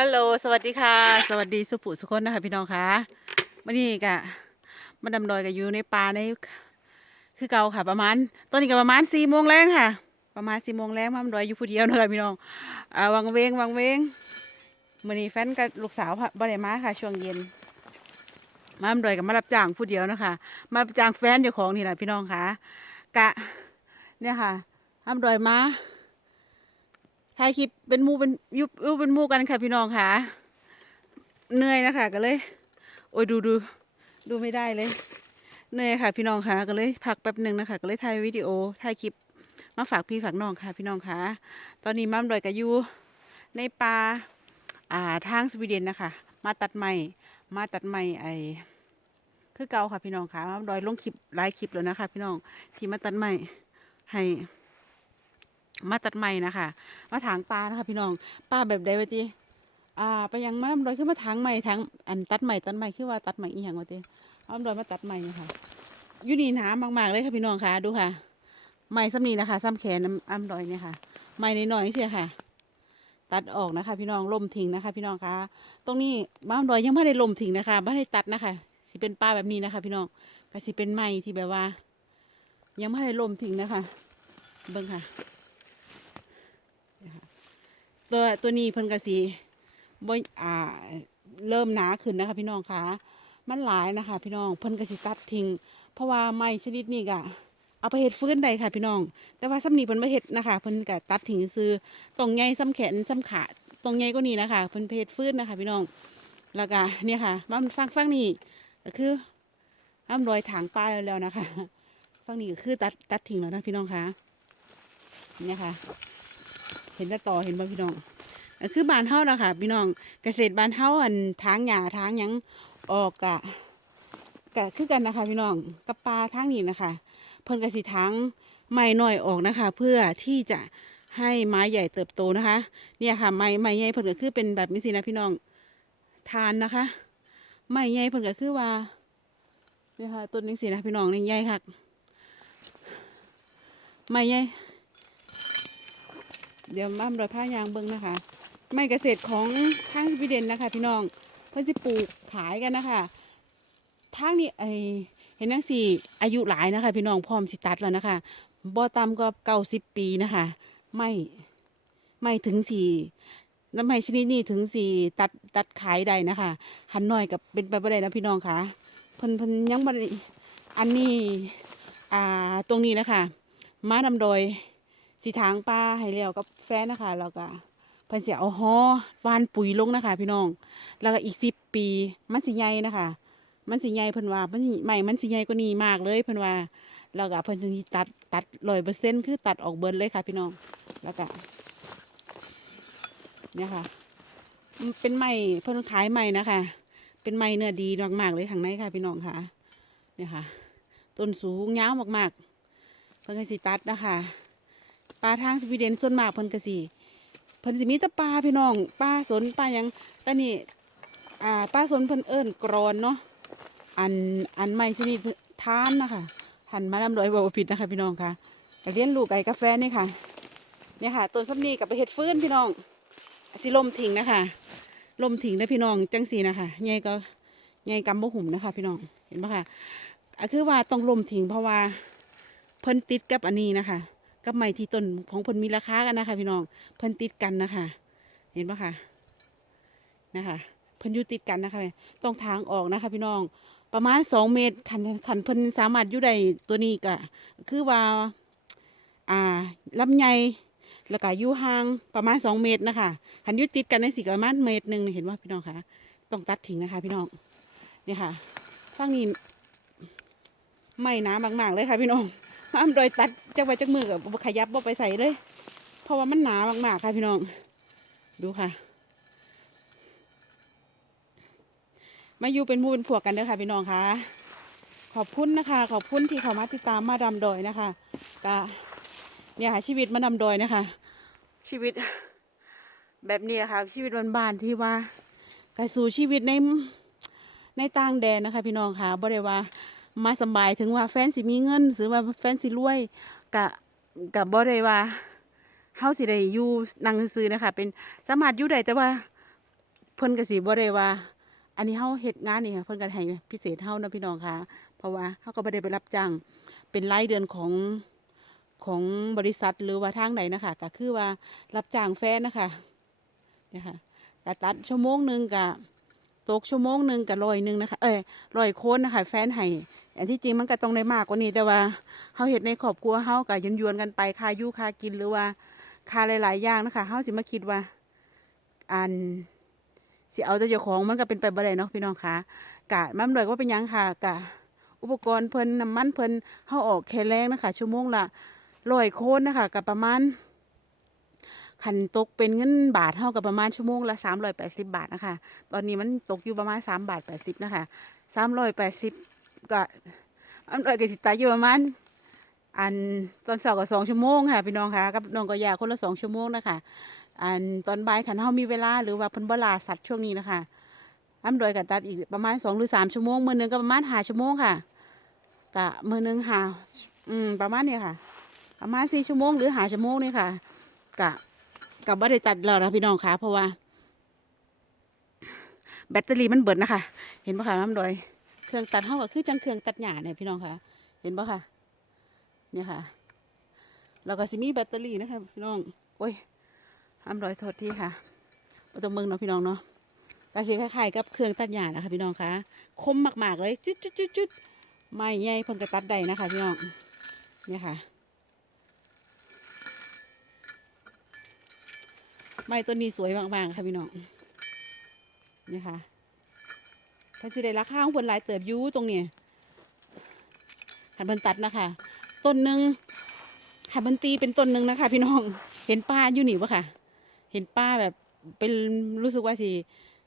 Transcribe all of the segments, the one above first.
ฮัลโหลสวัสดีค่ะ สวัสดีสุภุสุคนนะคะพี่น้องค่ะวันนี้กะมาดำดอยกับอยู่ในป่าในคือเก่าค่ะ ประมาณตอนนี้ก็ประมาณสี่โมงแรงค่ะ ประมาณสี่โมงแรงมาดำดอยอยู่ผู้เดียวนะคะพี่น้องอ่าวังเวงวังเวงวันนี้แฟนกับลูกสาวบ่ได้มาค่ะ ช่วงเย็น มาดำดอยกับมารับจ้างผู้เดียวนะคะมารับจ้างแฟนเจ้าของนี่แหละพี่น้องค่ะ กะเนี่ยค่ะมาดำดอยมา ถ่ายคลิปเป็นมูเป็นยุบยุบเป็นมูกันค่ะพี่น้องค่ะเหนื่อยนะคะก็เลย โอ้ยดูดูดูไม่ได้เลยเหนื่อยค่ะ พี่น้องค่ะก็เลยพักแป๊บหนึ่งนะคะ ก็เลยถ่ายวิดีโอถ่ายคลิปมาฝากพี่ฝากน้องค่ะ พี่น้องค่ะ ตอนนี้มั่มดอยกับยูในป่าอ่าทางสวีเดนนะคะ มาตัดไม้มาตัดไม้ไอคือเก่าค่ะพี่น้องค่ะมั่มดอยลงคลิปหลายคลิปแล้วนะคะ พี่น้องที่มาตัดไม้ให้ มาตัดใหม่นะคะมาถางปลานะคะพี่น้องปลาแบบใดวะจีอ่าไปยังมาลำดอยขึ้นมาถางใหม่ถางอันตัดใหม่ตัดใหม่คือว่าตัดใหม่อีหยังวะจีลำดอยมาตัดใหม่นะคะอยู่นี่หนามากๆเลยค่ะพี่น้องค่ะดูค่ะใหม่ซ้ำนี้นะคะซ้ำแขนน้ำอ้ำดอยเนี่ยค่ะใหม่น้อยๆเสียค่ะ ตัดออกนะคะ พี่น้องล่มทิ้งนะคะ พี่น้องคะตรงนี้บ้านดอยยังไม่ได้ล่มทิ้งนะคะไม่ได้ตัดนะคะสิเป็นป้าแบบนี้นะคะ พี่น้องก็สิเป็นไม้ที่แบบว่า ยังไม่ได้ล่มทิ้งนะคะ เบิ่งค่ะ ตัวตัวนี้เพิ่นกะสีบ่อ่าเริ่มหนาขึ้นนะคะพี่น้องคะมันหลายนะคะ พี่น้องเพิ่นกะสิตัดทิ้งเพราะว่าไม้ชนิดนี้กะเอาไปเฮ็ดฟื้นได้ค่ะพี่น้อง แต่ว่าซ้ำนี้เพิ่นบ่เฮ็ดนะคะเพิ่นกะตัดทิ้งซื้อตรงใหญ่ซ้ำแขนซ้ำขาตรงใหญ่กว่านี้นะคะเพิ่นเฮ็ดฟื้นนะคะ พี่น้องแล้วก็เนี่ยค่ะบ้านฟังฟังนี่ก็คืออ้ํรอยถางป้าแล้วแล้วนะคะฟังนี่ก็คือตัดตัดทิ้งแล้วนะพี่น้องคะเนี่ยค่ะ เห็นแต่ต่อเห็นบ่พี่น้องก็คือบ้านเฮานะค่ะ พี่น้องเกษตรบ้านเฮาอันทางหญ้าทางหยังออกกะกะคือกันนะคะ พี่น้องกับปลาทางนี้นะคะเพิ่นก็สิทางไม้น้อยออกนะคะ เพื่อที่จะให้ไม้ใหญ่เติบโตนะคะ เนี่ยค่ะไม้ไม้ใหญ่เพิ่นก็คือเป็นแบบนี้สินะพี่น้องทานนะคะไม้ใหญ่เพิ่นก็คือว่าเนี่ยค่ะต้นนี้สินะพี่น้องนี่ใหญ่ค่ะไม้ใหญ่ เดี๋ยวมาโดยผ้ายางเบิ้งนะคะ ไม้เกษตรของทางสวีเดนนะคะ พี่น้องเพื่อจะปลูกขายกันนะคะทางนี้ไอเห็นนังสี่อายุหลายนะคะ พี่น้องพร้อมสิตัดแล้วนะคะบ่ต่ำก็เก้าสิบปีนะคะ ไม่ไม่ถึงสี่น้ำไม้ชนิดนี้ถึงสี่ตัดตัดขายได้นะคะหันหน่อยกับเป็นไปไม่ได้นะพี่น้องค่ะเพิ่นเพิ่นยังบ่อันนี้อ่าตรงนี้นะคะมาดำโดย สีทางป้าให้แล้วกับแฟนนะคะแล้วก็เพิ่นสิเอาฮอวานปุ๋ยลงนะคะ พี่น้อง แล้วก็อีกสิบปี มันสิใหญ่นะคะ มันสิใหญ่เพิ่นว่ามันสิใหม่มันสิใหญ่กว่านี้มากเลยเพิ่นว่าแล้วก็เพิ่นสิตัดตัดร้อยเปอร์เซ็นต์คือตัดออกเบิดเลยค่ะ พี่น้องแล้วก็เนี่ยค่ะเป็นไม้เพิ่นขายไม้นะคะ เป็นไม้เนื้อดีมากๆเลยข้างในค่ะ พี่น้องค่ะ เนี่ยค่ะต้นสูงยาวมากๆ เพิ่นก็สิตัดนะคะ ปลาทางสวีเดนส่วนมากเพิ่นก็สิเพิ่นสิมีแต่ปลาพี่น้องปลาสนปลาหยังแต่นี่อ่าปลาสนเพิ่นเอิ้นกรอนเนาะอันอันใหม่ชนิดทานนะคะหันมาลำดอยบ่ผิดนะคะพี่น้องค่ะเลี้ยงลูกไก่กาแฟนี่ค่ะเนี่ยค่ะต้นซับนี้กับไปเฮ็ดฟื้นพี่น้องสิลมทิ้งนะคะลมทิ้งนะพี่น้องจังสีนะคะใหญ่ก็ใหญ่กำบ่หุ่มนะคะ พี่น้องเห็นปะค่ะอะคือว่าต้องลมทิ้งเพราะว่าเพิ่นติดกับอันนี้นะคะ กับไม้ที่ต้นของเพิ่นมีราคากันนะคะ พี่น้องเพิ่นติดกันนะคะ เห็นปะคะนะคะเพิ่นอยู่ติดกันนะคะต้องทางออกนะคะ พี่น้องประมาณสองเมตรขันขันเพิ่นสามารถอยู่ได้ตัวนี้ก็คือว่าอ่าลำไยแล้วก็อยู่ห่างประมาณสองเมตรนะคะขันอยู่ติดกันในสี่ประมาณเมตรหนึ่งเห็นว่าพี่น้องคะต้องตัดทิ้งนะคะ พี่น้องเนี่ยค่ะข้างนี้ไม่หนามากๆเลยค่ะ พี่น้อง ห้ามโดยตัดจักไว้จักมือกับบ่ขยับบ่ไปใส่เลย เพราะว่ามันหนามากๆค่ะพี่น้อง ดูค่ะ มาอยู่เป็นมู่เป็นพวกกันเด้อค่ะพี่น้องค่ะ ขอบคุณนะคะ ขอบคุณที่เขามาติดตามมาดำดอยนะคะก็เนี่ยค่ะชีวิตมาดำดอยนะคะ ชีวิตแบบนี้นะคะชีวิตบ้านๆที่ว่าไปสู่ชีวิตในในต่างแดนนะคะ พี่น้องค่ะบ่ได้ว่า มาสบายถึงว่าแฟนสิมีเงินหรือว่าแฟนสิรวยกะกะบ่ได้ว่าเฮาสิได้อยู่นั่งซื่อนะคะเป็นสามารถอยู่ได้แต่ว่าเพิ่นก็สิบ่ได้ว่าอันนี้เฮาเฮ็ดงานนี่ค่ะเพิ่นก็ให้พิเศษเฮานะพี่น้องค่ะ เพราะว่าเฮาก็บ่ได้ไปรับจ้างเป็นรายเดือนของของบริษัทหรือว่าทางไหนนะคะก็คือว่ารับจ้างแฟนนะคะเนี่ยค่ะก็ตัดชั่วโมงหนึงก็ตกชั่วโมงหนึงก็ร้อยหนึงนะคะ เอ้ยร้อยโคนนะคะ แฟนให้ อันที่จริงมันก็ต้องได้มากกว่านี้ แต่ว่าเฮาเฮ็ดในครอบครัวเฮาก็ยวนๆกันไปคาอยู่คากินหรือว่าคาหลาย ๆ อย่างนะคะเฮาสิมาคิดว่าอันสิเอาแต่เจ้าของมันก็เป็นไปบ่ได้เนาะพี่น้องค่ะกะมันเลยว่าเป็นยังค่ะกะอุปกรณ์เพิ่นน้ำมันเพิ่นเฮาออกแค่แรงนะคะ ชั่วโมงละร้อยโคนนะคะกับประมาณคันตกเป็นเงินบาทเท่ากับประมาณชั่วโมงละสามร้อยแปดสิบบาทนะคะ ตอนนี้มันตกอยู่ประมาณสามบาทแปดสิบนะคะสามร้อยแปดสิบ ก็อันร้อยกับสิตายอยู่ประมาณอันตอนเช้าก็สองชั่วโมงค่ะพี่น้องค่ะกับน้องก็ยาคนละสองชั่วโมงนะคะอันตอนบ่ายคันเฮามีเวลาหรือว่าเพิ่นบ่ลาสัตว์ช่วงนี้นะคะอ้ำโดยกับตัดอีกประมาณสองหรือสามชั่วโมงมื้อหนึงก็ประมาณหาชั่วโมงค่ะกะมือหนึงหาอืมประมาณนี้ค่ะ ประมาณสี่ชั่วโมงหรือหาชั่วโมงนี่ค่ะกะกับบ่ได้ตัดแล้วนะพี่น้องค่ะเพราะว่า แบตเตอรี่มันเบิดนะคะ เห็นปะคะน้ำดอย เครื่องตัดเท่ากับคือจังเครื่องตัดหญ้าเนี่ยพี่น้องค่ะ เห็นปะคะเนี่ยค่ะ แล้วก็สิมีแบตเตอรี่นะคะพี่น้อง โอ้ยน้ำดอยโทษที่ค่ะบ่ต้องเบิ่งเนาะพี่น้องเนาะก็คือคล้ายๆกับเครื่องตัดหญ้านะคะพี่น้องค่ะ คมมากๆเลยจุดจุดจุดจุดไม้ใหญ่เพิ่นก็ตัดได้นะคะพี่น้อง เนี่ยค่ะไม้ต้นนี้สวยมากๆค่ะพี่น้องเนี่ยค่ะ ถ้าสิได้ราคาของเพิ่นหลายเติบอยู่ตรงนี้หันเพิ่นตัดนะคะต้นหนึ่งหันเพิ่นตีเป็นต้นหนึ่งนะคะ พี่น้องเห็นป้าอยู่นี่ปะค่ะ เห็นป้าแบบเป็นรู้สึกว่าสิ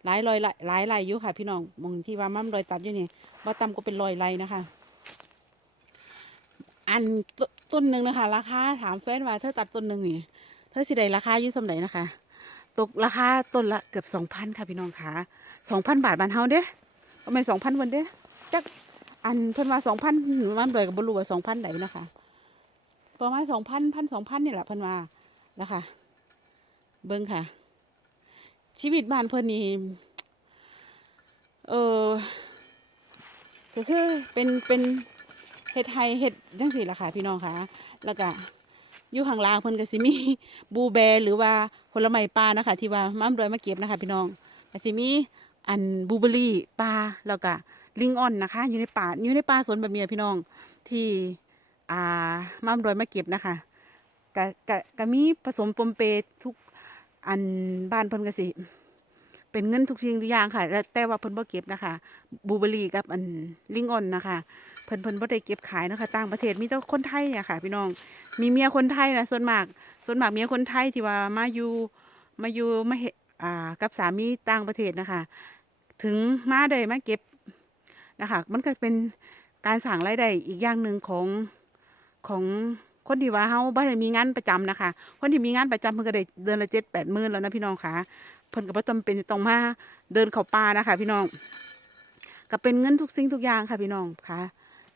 หลายรอยหลายลายอยู่ค่ะ พี่น้องมองที่ว่ามั่มรอยตัดอยู่นี่ว่าต่ำก็เป็นรอยไรนะคะ อันตต้นหนึ่งนะคะ ราคาถามแฟนว่าเธอตัดต้นหนึ่งนี่เธอสิได้ราคาอยู่สำไหนนะคะ ตกราคาต้นละเกือบสองพันค่ะพี่น้องค่ะสองพันบาทบานเฮาเด้ ประมาณสองพันวันเด้จักอันเพิ่นว่าสองพันมันโดยกับบรูว่าสองพันไหนนะคะประมาณสองพันพันสองพันนี่แหละเพิ่นว่านะคะเบิ้งค่ะ ชีวิตบ้านเพิ่นนี่เออก็คือเป็นเป็นเห็ดไทยเห็ดจังสี่ละค่ะ พี่น้องค่ะ แล้วก็อยู่ข้างล่างเพิ่นก็สิมีบูแบรหรือว่าผลไม้ป่านะคะ ที่ว่าม้ามดอยมาเก็บนะคะ พี่น้องก็สิมี อันบูเบอรี่ป่าแล้วก็ลิงออนนะคะ อยู่ในป่าอยู่ในป่าสวนแบบนี้พี่น้องที่อ่าม้ามดอยมาเก็บนะคะก็ก็ก็มีผสมปนเปทุกอันบ้านเพิ่นกสิเป็นเงินทุกสิ่งทุกอย่างค่ะแต่แต่ว่าเพิ่นบ่เก็บนะคะบูเบอรี่กับอันลิงออนนะคะ เพิ่นเพิ่นบ่ได้เก็บขายนะคะต่างประเทศมีแต่คนไทยเนี่ยค่ะ พี่น้องมีเมียคนไทยนะส่วนมาก ส่วนมากเมียคนไทยที่ว่ามาอยู่มาอยู่มาเฮ็อ่ากับสามีต่างประเทศนะคะ ถึงมาได้มาเก็บนะคะ มันก็เป็นการสั่งรายได้อีกอย่างหนึ่งของของคนที่ว่าเฮาบ่ได้มีงานประจำนะคะ คนที่มีงานประจำเพิ่นก็ได้เดือนละเจ็ดแปดหมื่นแล้วนะพี่น้องค่ะเพิ่นก็บ่จำเป็นจะต้องมาเดินเข้าป่านะคะ พี่น้องก็เป็นเงินทุกสิ่งทุกอย่างค่ะพี่น้องค่ะ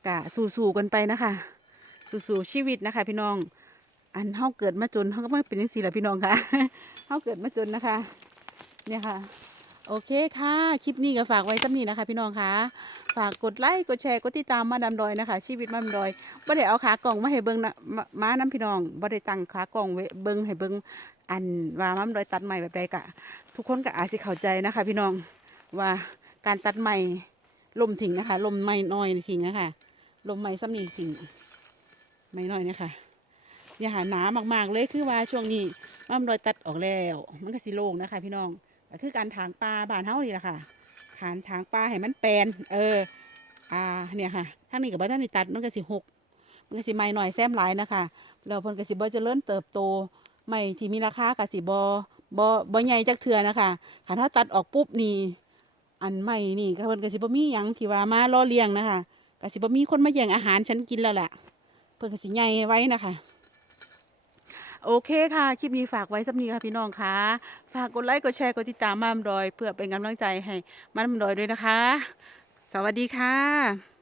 กะสู้ๆกันไปนะคะ สู่ๆชีวิตนะคะ พี่น้อง อันเฮาเกิดมาจนเฮาก็ไม่เป็นจังซี่แหละพี่น้องค่ะเฮาเกิดมาจนนะคะ เนี่ยค่ะ โอเคค่ะ คลิปนี้ก็ฝากไว้ซ้ำนี้นะคะ พี่น้องคะฝากกดไลค์กดแชร์กดติดตามมาดาดอยนะคะ ชีวิตมาดาดอยบ่ได้เอาขากล่องมาให้เบิ่งนะมามานํพี่น้องบ่ได้ตั้งขากล่องไว้เบิ่งให้เบิ่งอันว่ามาดาดอยตัดใหม่แบบใดกะ ทุกคนก็อาจสิเข้าใจนะคะ พี่น้องว่าการตัดใหม่ลมทิ้งนะคะ ลมไม่น้อยทิ้งนะคะลมไม่ซ้ำนี้ทิ้งไม่น้อยนะคะอย่าหาหนามากๆเลยคือว่าช่วงนี้มันรอยตัดออกแล้ว มันก็สิโล่งนะคะ พี่น้อง ก็คือการถางปลาบานเฮานี่แหละค่ะถางถางปลาให้มันแปลนเออ อ่าเนี่ยค่ะทางนี้กับบ้านนี่ตัดมันก็สิหกมันก็สิไม่หน่อยแซมหลายนะคะแล้วเพิ่นก็สิบ่เจริญเติบโตไม่ที่มีราคาก็สิบ่บ่บ่ใหญ่จักเทื่อนะคะคันถ้าตัดออกปุ๊บนี่อันใหม่นี่ก็เพิ่นก็สิบ่มีหยังที่ว่ามาล่อเลี้ยงนะคะก็สิบ่มีคนมาแย่งอาหารฉันกินแล้วแหละเพิ่นก็สิใหญ่ไว้นะคะ โอเคค่ะ คลิปนี้ฝากไว้สักนี้ค่ะพี่น้องค่ะ ฝากกดไลค์กดแชร์กดติดตามมามดอย เพื่อเป็นกำลังใจให้มามดอยด้วยนะคะ สวัสดีค่ะ